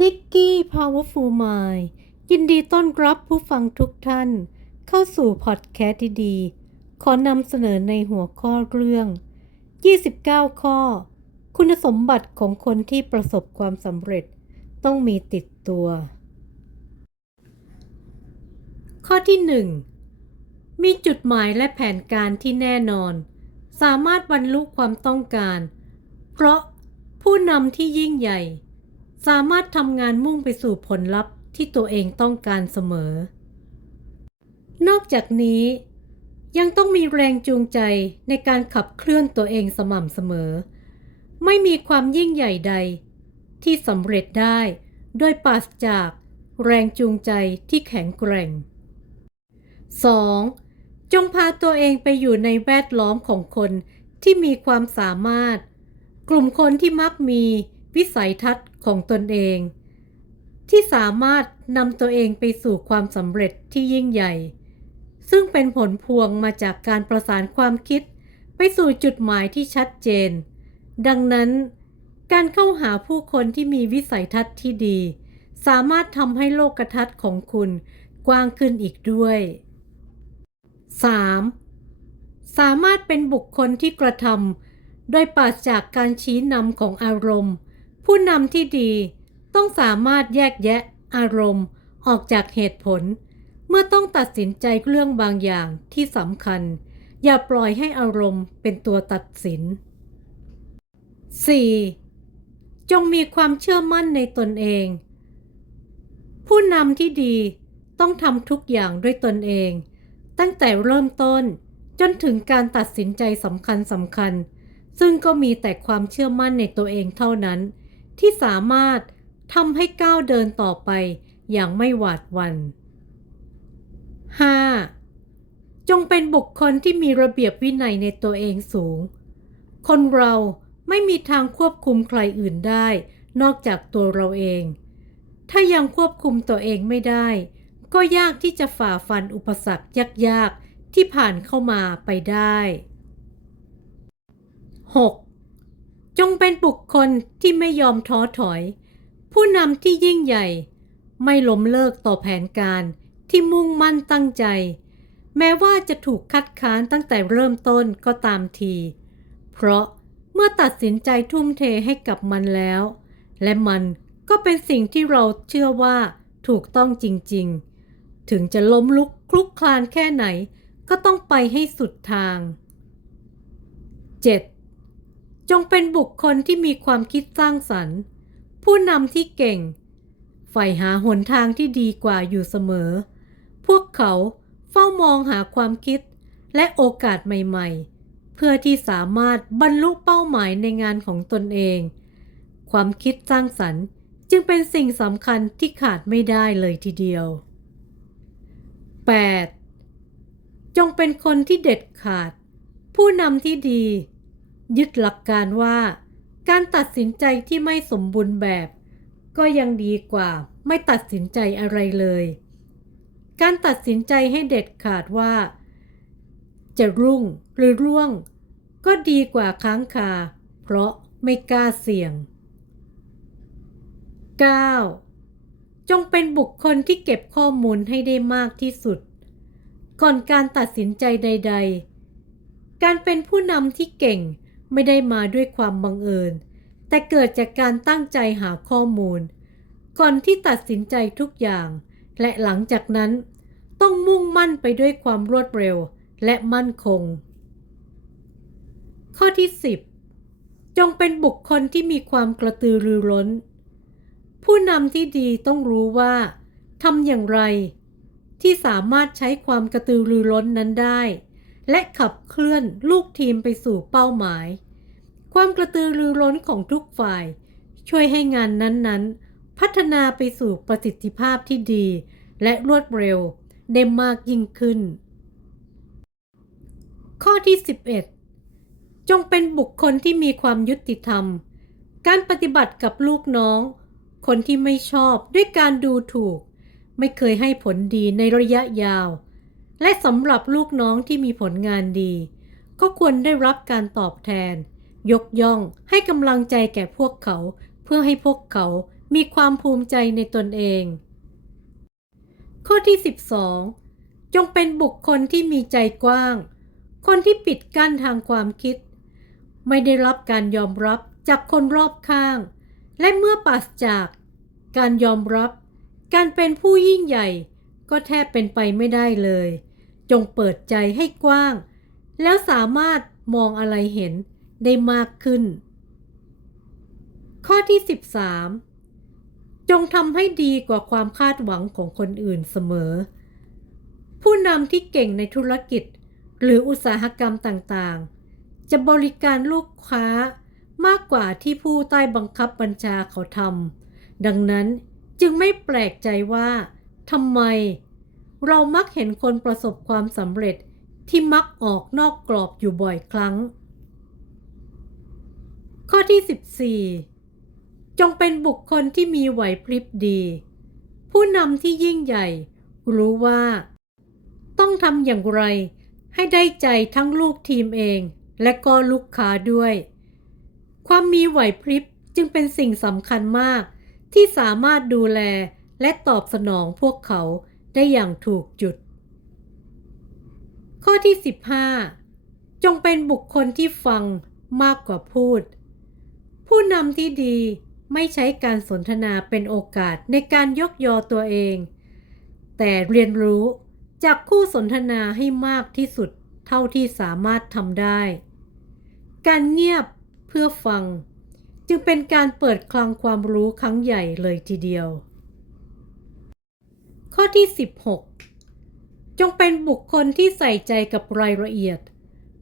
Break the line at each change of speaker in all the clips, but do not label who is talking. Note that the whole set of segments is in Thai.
นิกกี้ Powerful Mind ยินดีต้อนรับผู้ฟังทุกท่าน เข้าสู่พอดแคสต์ดีๆขอนำเสนอในหัวข้อเรื่อง 29 ข้อ คุณสมบัติของคนที่ประสบความสำเร็จต้องมีติดตัว ข้อที่ 1 มีจุดหมายและแผนการที่แน่นอน สามารถบรรลุความต้องการ เพราะผู้นำที่ยิ่งใหญ่ สามารถทำงานมุ่งไปสู่ผลลัพธ์ที่ตัวเองต้องการเสมอ นอกจากนี้ยังต้องมีแรงจูงใจในการขับเคลื่อนตัวเองสม่ำเสมอ ไม่มีความยิ่งใหญ่ใด ที่สำเร็จได้โดยปราศจากแรงจูงใจที่แข็งแกร่ง 2. จงพาตัวเองไปอยู่ในแวดล้อมของคนที่มีความสามารถ กลุ่มคนที่มักมีวิสัยทัศน์ ของตนเอง ที่สามารถนำตัวเองไปสู่ความสำเร็จที่ยิ่งใหญ่ ซึ่งเป็นผลพวงมาจากการประสานความคิด ไปสู่จุดหมายที่ชัดเจน ดังนั้น การเข้าหาผู้คนที่มีวิสัยทัศน์ที่ดี สามารถทำให้โลกทัศน์ของคุณกว้างขึ้นอีกด้วย 3. สามารถเป็นบุคคลที่กระทำโดยปราศจากการชี้นำของอารมณ์ ผู้นำที่ดีต้องสามารถแยกแยะอารมณ์ออกจากเหตุผล เมื่อต้องตัดสินใจเรื่องบางอย่างที่สำคัญ อย่าปล่อยให้อารมณ์เป็นตัวตัดสิน 4. จงมีความเชื่อมั่นในตนเอง ผู้นำที่ดีต้องทำทุกอย่างด้วยตนเอง ตั้งแต่เริ่มต้นจนถึงการตัดสินใจสำคัญสำคัญ ซึ่งก็มีแต่ความเชื่อมั่นในตัวเองเท่านั้น ที่สามารถทำให้ก้าวเดินต่อไปอย่างไม่หวาดหวัน่น 5. จงเป็นบุคคลที่มีระเบียบวินัยในตัวเองสูง คนเราไม่มีทางควบคุมใครอื่นได้ นอกจากตัวเราเอง ถ้ายังควบคุมตัวเองไม่ได้ ก็ยากที่จะฝ่าฟันอุปสรรคยากๆ ที่ผ่านเข้ามาไปได้ 6. จงเป็นบุคคลที่ไม่ยอมท้อถอย ผู้นำที่ยิ่งใหญ่ ไม่ล้มเลิกต่อแผนการที่มุ่งมั่นตั้งใจ แม้ว่าจะถูกคัดค้านตั้งแต่เริ่มต้นก็ตามที เพราะเมื่อตัดสินใจทุ่มเทให้กับมันแล้ว และมันก็เป็นสิ่งที่เราเชื่อว่าถูกต้องจริงๆ ถึงจะล้มลุกคลุกคลานแค่ไหน ก็ต้องไปให้สุดทาง 7. จงเป็นบุคคลที่มีความคิดสร้างสรรค์ ผู้นำที่เก่ง ใฝ่หาหนทางที่ดีกว่าอยู่เสมอ พวกเขาเฝ้ามองหาความคิดและโอกาสใหม่ๆ เพื่อที่สามารถบรรลุเป้าหมายในงานของตนเอง ความคิดสร้างสรรค์จึงเป็นสิ่งสำคัญที่ขาดไม่ได้เลยทีเดียว 8. จงเป็นคนที่เด็ดขาด ผู้นำที่ดี ยึดหลักการว่า การตัดสินใจที่ไม่สมบูรณ์แบบ ก็ยังดีกว่าไม่ตัดสินใจอะไรเลย การตัดสินใจให้เด็ดขาดว่า จะรุ่งหรือร่วง ก็ดีกว่าค้างคา เพราะไม่กล้าเสี่ยง 9. จงเป็นบุคคลที่เก็บข้อมูลให้ได้มากที่สุด ก่อนการตัดสินใจใด ๆ การเป็นผู้นำที่เก่ง ไม่ได้มาด้วยความบังเอิญ แต่เกิดจากการตั้งใจหาข้อมูล ก่อนที่ตัดสินใจทุกอย่าง และหลังจากนั้น ต้องมุ่งมั่นไปด้วยความรวดเร็วและมั่นคง ข้อที่ 10 จงเป็นบุคคลที่มีความกระตือรือร้น ผู้นำที่ดีต้องรู้ว่าทำอย่างไร ที่สามารถใช้ความกระตือรือร้นนั้นได้ และขับเคลื่อนลูกทีมไปสู่เป้าหมาย ความกระตือรือร้นของทุกฝ่าย ช่วยให้งานนั้นๆ พัฒนาไปสู่ประสิทธิภาพที่ดี และรวดเร็วได้มากยิ่งขึ้น ข้อที่ 11 จงเป็นบุคคลที่มีความยุติธรรม การปฏิบัติกับลูกน้อง คนที่ไม่ชอบด้วยการดูถูก ไม่เคยให้ผลดีในระยะยาว และสำหรับลูกน้องที่มีผลงานดี ก็ควรได้รับการตอบแทน ยกย่องให้กำลังใจแก่พวกเขา เพื่อให้พวกเขามีความภูมิใจในตนเอง ข้อที่ 12 จงเป็นบุคคลที่มีใจกว้าง คนที่ปิดกั้นทางความคิด ไม่ได้รับการยอมรับจากคนรอบข้าง และเมื่อปราศจาก การยอมรับ การเป็นผู้ยิ่งใหญ่ ก็แทบเป็นไปไม่ได้เลย จงเปิดใจให้กว้าง แล้วสามารถมองอะไรเห็น ได้มากขึ้น ข้อที่ 13 จงทำให้ดีกว่าความคาดหวังของคนอื่นเสมอ ผู้นำที่เก่งในธุรกิจ หรืออุตสาหกรรมต่างๆ จะบริการลูกค้ามากกว่าที่ผู้ใต้บังคับบัญชาเขาทำดังนั้นจึงไม่แปลกใจว่าทำไม เรามักเห็นคนประสบความสำเร็จที่มักออกนอกกรอบอยู่บ่อยครั้ง ข้อที่ 14 จงเป็นบุคคลที่มีไหวพริบดี ผู้นำที่ยิ่งใหญ่ รู้ว่า ต้องทำอย่างไรให้ได้ใจทั้งลูกทีมเอง และก็ลูกค้าด้วย ความมีไหวพริบจึงเป็นสิ่งสำคัญมาก ที่สามารถดูแลและตอบสนองพวกเขาได้อย่างถูกจุด ข้อที่ 15 จงเป็นบุคคลที่ฟังมากกว่าพูด ผู้นำที่ดีไม่ใช้การสนทนาเป็นโอกาสในการยกยอตัวเอง แต่เรียนรู้จากคู่สนทนาให้มากที่สุดเท่าที่สามารถทำได้ การเงียบเพื่อฟัง จึงเป็นการเปิดคลังความรู้ครั้งใหญ่เลยทีเดียว ข้อที่ 16 จงเป็นบุคคลที่ใส่ใจกับรายละเอียด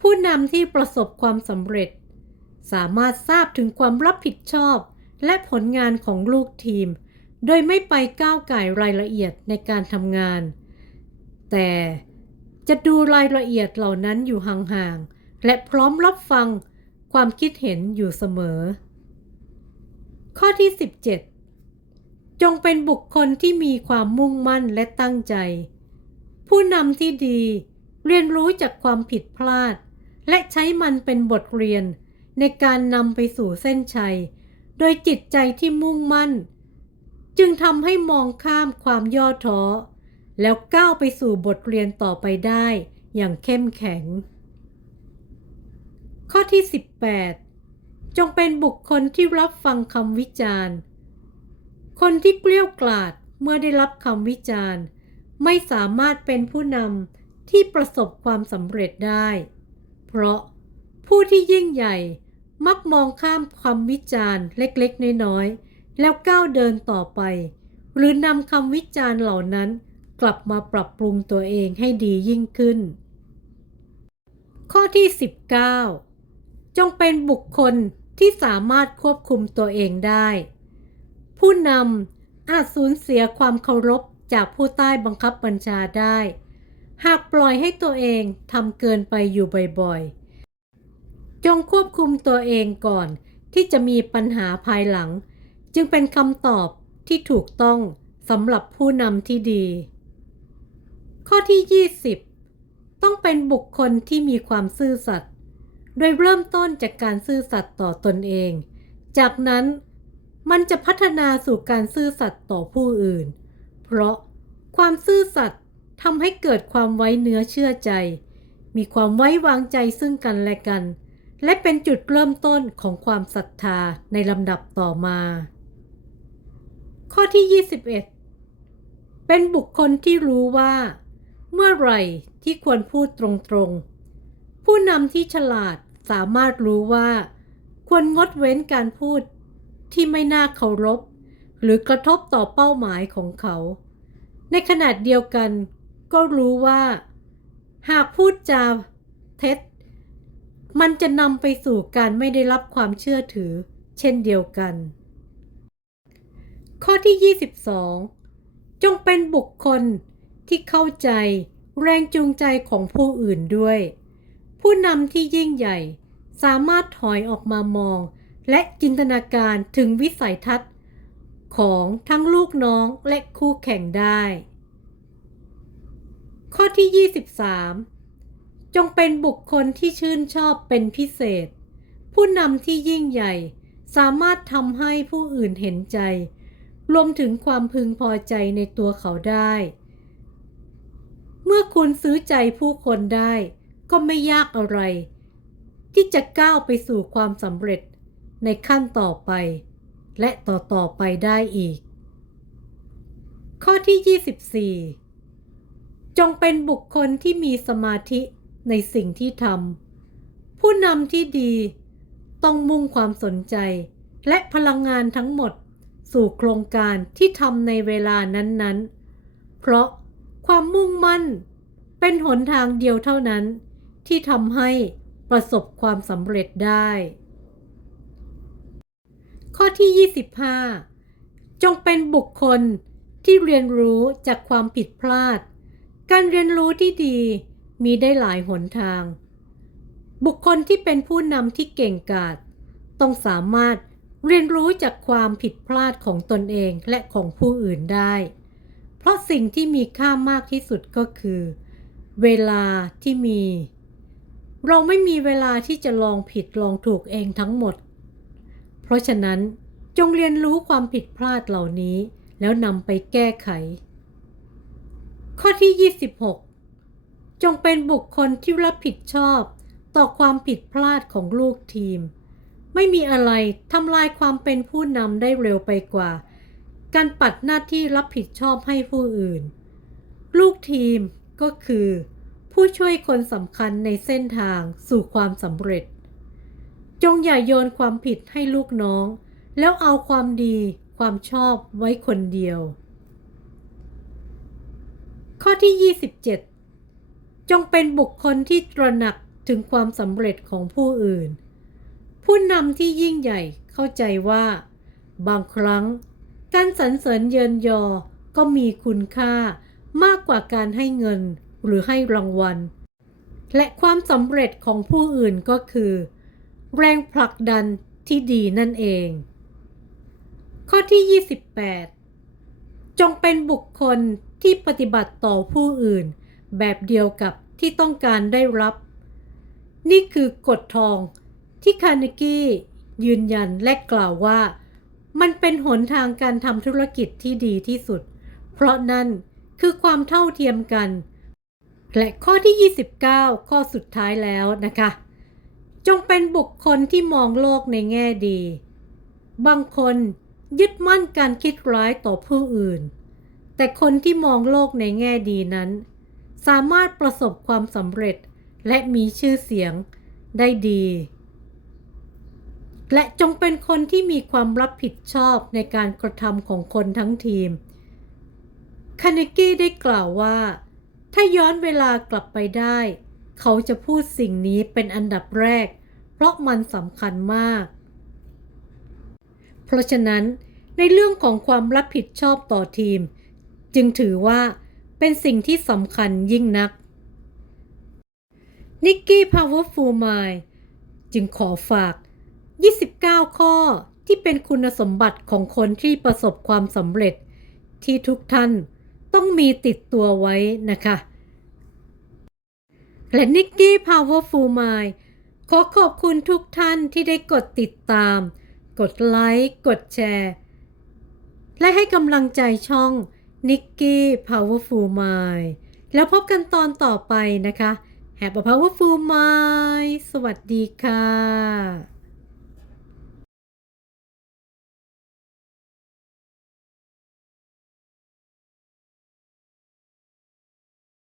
ผู้นำที่ประสบความสำเร็จ สามารถทราบถึงความรับผิดชอบ และผลงานของลูกทีม โดยไม่ไปก้าวไก่รายละเอียดในการทำงาน แต่จะดูรายละเอียดเหล่านั้นอยู่ห่างๆ และพร้อมรับฟังความคิดเห็นอยู่เสมอ ข้อที่ 17 จงเป็นบุคคลที่มีความมุ่งมั่นและตั้งใจ ผู้นำที่ดีเรียนรู้จากความผิดพลาด และใช้มันเป็นบทเรียน ในการนำไปสู่เส้นชัย โดยจิตใจที่มุ่งมั่น จึงทำให้มองข้ามความย่อท้อ แล้วก้าวไปสู่บทเรียนต่อไปได้อย่างเข้มแข็ง ข้อที่ 18 จงเป็นบุคคลที่รับฟังคำวิจารณ์ คนที่เกลี้ยวกล่อดเมื่อได้รับคำวิจารณ์ ไม่สามารถเป็นผู้นำที่ประสบความสำเร็จได้ เพราะผู้ที่ยิ่งใหญ่ มักมองข้ามความวิจารณ์เล็กๆ น้อยๆ แล้วก้าวเดินต่อไป หรือนำคำวิจารณ์เหล่านั้นกลับมาปรับปรุงตัวเองให้ดียิ่งขึ้น ข้อที่ 19 จงเป็นบุคคลที่สามารถควบคุมตัวเองได้ ผู้นำอาจสูญเสียความเคารพจากผู้ใต้บังคับบัญชาได้ หากปล่อยให้ตัวเองทำเกินไปอยู่บ่อยๆ จงควบคุมตัวเองก่อน ที่จะมีปัญหาภายหลัง จึงเป็นคำตอบที่ถูกต้องสำหรับผู้นำที่ดี ข้อที่ 20 ต้องเป็นบุคคลที่มีความซื่อสัตย์โดยเริ่มต้นจากการซื่อสัตย์ต่อตนเอง จากนั้นมันจะพัฒนาสู่การซื่อสัตย์ต่อผู้อื่น เพราะความซื่อสัตย์ทำให้เกิดความไว้เนื้อเชื่อใจ มีความไว้วางใจซึ่งกันและกัน และเป็นจุดเริ่มต้นของความศรัทธาในลำดับต่อมา ข้อที่ 21 เป็นบุคคลที่รู้ว่า เมื่อไหร่ที่ควรพูดตรงๆ ผู้นำที่ฉลาดสามารถรู้ว่า ควรงดเว้นการพูดที่ไม่น่าเคารพ หรือกระทบต่อเป้าหมายของเขา ในขณะเดียวกันก็รู้ว่า หากพูดจาเท็จ มันจะนำไปสู่การไม่ได้รับความเชื่อถือ เช่นเดียวกัน ข้อที่ 22 จงเป็นบุคคลที่เข้าใจแรงจูงใจของผู้อื่นด้วย ผู้นำที่ยิ่งใหญ่สามารถถอยออกมามอง และจินตนาการถึงวิสัยทัศน์ ของทั้งลูกน้องและคู่แข่งได้ ข้อที่ 23 จงเป็นบุคคลที่ชื่นชอบเป็นพิเศษ ผู้นำที่ยิ่งใหญ่ สามารถทำให้ผู้อื่นเห็นใจ รวมถึงความพึงพอใจในตัวเขาได้ เมื่อคุณซื้อใจผู้คนได้ ก็ไม่ยากอะไร ที่จะก้าวไปสู่ความสำเร็จในขั้นต่อไป และต่อต่อๆไปได้อีก ข้อที่ 24 จงเป็นบุคคลที่มีสมาธิ ในสิ่งที่ทำผู้นำที่ดีต้องมุ่งความสนใจ และพลังงานทั้งหมดสู่โครงการที่ทำในเวลานั้นๆ เพราะความมุ่งมั่น เป็นหนทางเดียวเท่านั้น ที่ทำให้ประสบความสำเร็จได้ ข้อที่ 25 จงเป็นบุคคลที่เรียนรู้จากความผิดพลาด การเรียนรู้ที่ดี มีได้หลายหนทาง บุคคลที่เป็นผู้นำที่เก่งกาจต้องสามารถเรียนรู้จากความผิดพลาดของตนเองและของผู้อื่นได้ เพราะสิ่งที่มีค่ามากที่สุดก็คือ เวลาที่มี เราไม่มีเวลาที่จะลองผิดลองถูกเองทั้งหมด เพราะฉะนั้นจงเรียนรู้ความผิดพลาดเหล่านี้ แล้วนำไปแก้ไข ข้อที่ 26 จงเป็นบุคคลที่รับผิดชอบต่อความผิดพลาดของลูกทีม ไม่มีอะไรทำลายความเป็นผู้นำได้เร็วไปกว่า การปัดหน้าที่รับผิดชอบให้ผู้อื่น ลูกทีมก็คือ ผู้ช่วยคนสำคัญในเส้นทางสู่ความสำเร็จ จงอย่าโยนความผิดให้ลูกน้อง แล้วเอาความดีความชอบไว้คนเดียว ข้อที่ 27 จงเป็นบุคคลที่ตระหนักถึงความสำเร็จของผู้อื่น ผู้นำที่ยิ่งใหญ่เข้าใจว่า บางครั้ง การสรรเสริญเยินยอก็มีคุณค่ามากกว่าการให้เงินหรือให้รางวัล และความสำเร็จของผู้อื่นก็คือ แรงผลักดันที่ดีนั่นเอง ข้อที่ 28 จงเป็นบุคคลที่ปฏิบัติต่อผู้อื่น แบบเดียวกับที่ต้องการได้รับ นี่คือกฎทองที่คาร์เนกี้ยืนยันและกล่าวว่า มันเป็นหนทางการทำธุรกิจที่ดีที่สุด เพราะนั่นคือความเท่าเทียมกัน และข้อที่ 29 ข้อสุดท้ายแล้วนะคะ จงเป็นบุคคลที่มองโลกในแง่ดี บางคนยึดมั่นการคิดร้ายต่อผู้อื่น แต่คนที่มองโลกในแง่ดีนั้น สามารถประสบความสำเร็จและมีชื่อเสียงได้ดี และจงเป็นคนที่มีความรับผิดชอบในการกระทำของคนทั้งทีม คาเนกี้ได้กล่าวว่า ถ้าย้อนเวลากลับไปได้ เขาจะพูดสิ่งนี้เป็นอันดับแรก เพราะมันสำคัญมาก เพราะฉะนั้นในเรื่องของความรับผิดชอบต่อทีม จึงถือว่า เป็นสิ่งที่สำคัญยิ่งนัก นิกกี้ Powerful Mind จึงขอฝาก 29 ข้อที่เป็นคุณสมบัติของคนที่ประสบความสำเร็จ ที่ทุกท่านต้องมีติดตัวไว้นะคะ และนิกกี้ Powerful Mind ขอขอบคุณทุกท่านที่ได้กดติดตาม กดไลค์ กดแชร์ และให้กำลังใจช่อง Nicky Powerful Mind แล้วพบกันตอนต่อไปนะคะ Have a Powerful Mind สวัสดีค่ะ